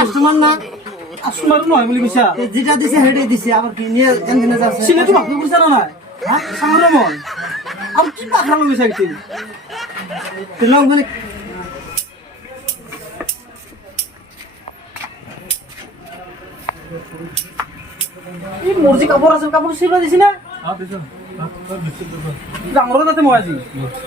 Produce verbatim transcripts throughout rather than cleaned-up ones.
Customer না customer নয় বলি কইছা এই যেটা দিছে হেডে দিছে আবার কি নিয়ে এনদিনে যাচ্ছে সিলে তো ভাবতে বুঝছ না হ্যাঁ সংগ্রামন আর কি পাখা লগে সাইতে তো লং মানে এই মর্জি কাপড় আছে কাপড় সিলে দিছি না হ্যাঁ দিছো ডাঙর দাতে ময়াজি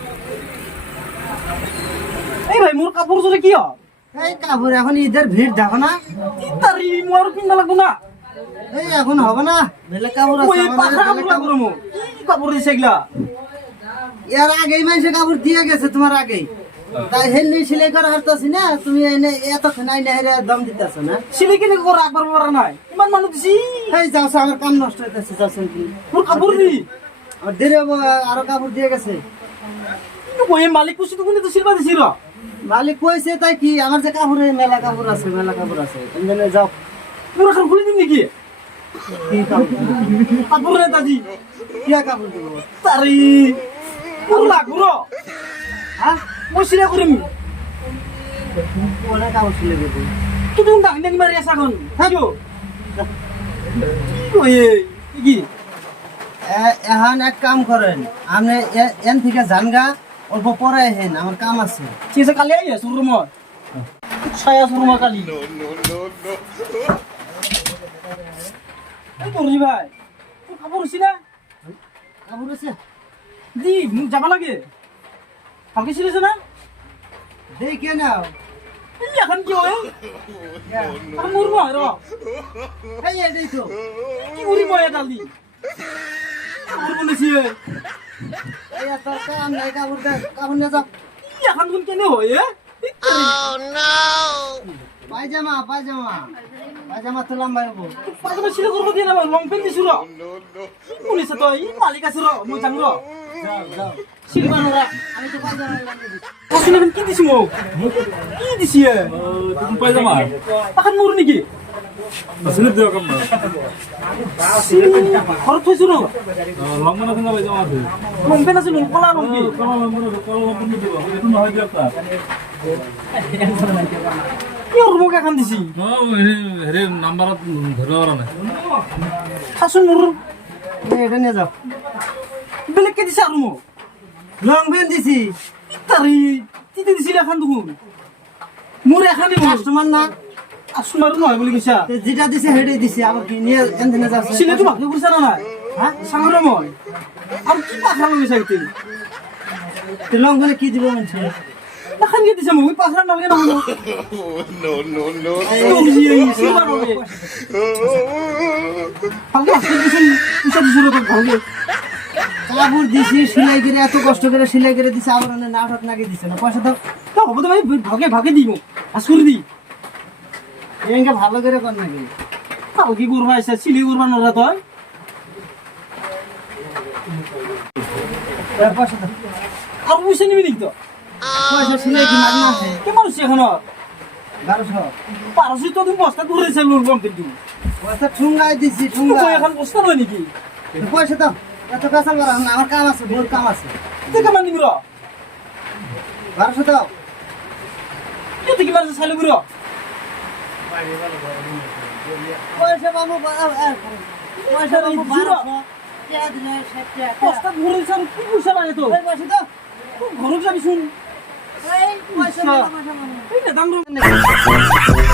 এই ভাই মোর কাপড় জোরে কি হয় এই কাপড় এখন ঈদের ভিড় দেখো না তারি মোর কিনা লাগবো না এই এখন হবে না বেলে কাপড় আছে ওই পাখা আমাদের বেলে কাপড় কাপড় মো কি কাপড় দিছে এগুলা এর আগেই মানুষে কাপড় দিয়ে গেছে তোমার আগেই তাই হেলনি সিলাই করা হারতাছি না তুমি এনে এতক্ষণ আইনে হেরে দম দিতেছো না সিলে কিনে করে একবার বড় নাই ইমান মানুষ দিছি এই যাও আমার কাম নষ্ট হইতেছে যাচ্ছেন কি মোর কাপড় দি আর দেরে আরো কাপড় দিয়ে গেছে ওই মালিক কুছি তো কোনে তো সিলবা দিছি র মালিক কইছে তাই কি আমার যে কাপড়ে মেলা কাপড় আছে মেলা কাপড় আছে তুমি জানে যাও পুরো খান খুলে দিন নাকি কি কাপড় কাপড় রে দাদি কি কাপড় দিব তারি পুরো লাগবো র হ্যাঁ মই সিলা করিম ওরা কাপড় সিলে দেবো কি তুমি ডাক নাকি মারি আসা কোন হ্যাঁ গো ওই কি এ- এখন এক কাম করেন আপনি এ- এন থেকে জানগা অল্প পরে হেন আমার কাম আছে ঠিক আছে কালি আইয়া শুরু মর ছায়া শুরু মর কালি এই তোরজি ভাই তোর কাপড় হইছি না কাপড় আছে দি মুখ যাবা লাগে ভালকে ছিলেছে না দেখে নাও এই এখন কি হয় আর মুরমু হয় র এই এটাই তো কি উড়ি বয়া ডালি কাপড় বলেছি এই আর তোর কাম নাই কাপড় দে কাপড় নিয়ে যাও এখন কোন কেনে হয় এ পায়জামা পায়জামা পায়জামা তো লম্বা হবো পাজামা ছিল করবো দিয়ে না লং প্যান্ট দিছু র পুলিশে তো এই মালিক আছে র মই জাং র যাও যাও সিলবা নরা আমি তো পায়জামা লাগিয়ে দিচ্ছি কসুন এখন কি দিছি মোক কি দিছি এ তুমি পায়জামা পাখান মুর নাকি সিলে দিও কাম না ঘর থইছু র লম্বা না তুমি পায়জামা আছে লং প্যান্ট আছে লং কলা লং কি কালো লম্বা না কালো লম্বা দিব এটা না হয় দিও তা কি ওর মোক এখন দিছি না হেরে নাম্বার ধরে ওরা না শাসন মুর এই এটা নিয়ে যাও বেলেগ কে দিছে আর মোক লং পেন দিছি তারি তিতে দিছিল এখন দেখুন মোর এখানে কাস্টমার না আসুমার নয় বলি কইছা তো যেটা দিছে হেডে দিছে আবার কি নিয়ে এনদিনে যাচ্ছে সিলে তো ভাবতে বুঝছ না হ্যাঁ সংগ্রামন আর কি পাখা লগে সাইতে তো লং পেনে কি দিব মানুষ এখন কি দিছে মই পাখা না লাগে না হলো No, no, no. তুমি এই সিলবা নবে ভালো আসছে দিছেন পয়সা দিছিল তো ভালো কাপড় দিছি সেলাই করে এত কষ্ট করে সেলাই করে দিছে আবার অনেক নাটক লাগিয়ে দিছে না পয়সা দাও তো হবে তো ভাই ভাগে ভাগে দিব আসুর দি এঙ্গে ভালো করে কর নাকি কাল কি করবা এসে সিলি করবা নরা তো এ পয়সা দাও আর পয়সা নিবি নি তো পয়সা সেলাই কি মাগনা আছে কেমন আছে এখন বারোশো পারসি তো তুমি বস্তা ধরেছে লোন কম কিন্তু পয়সা ঠুঙ্গাই দিছি তো ঠুঙ্গা এখন বস্তা নয় নাকি পয়সা দাও এত কাঁচা করা না আমার কাম আছে বহুত কাম আছে দেখে মান নিবি র বারোশো দাও এতে কি মারছে সাইলে গুলো পয়সা বাবু বা- এ, পয়সা বাবু বারোশো টাকা দিলে ষাট টাকা। বস্তা ধরেছে আর কি পয়সা লাগে তো এই পয়সা দাও ঘরে যাবি শুন এই পয়সা দাও, পয়সা দাও। এই না দাম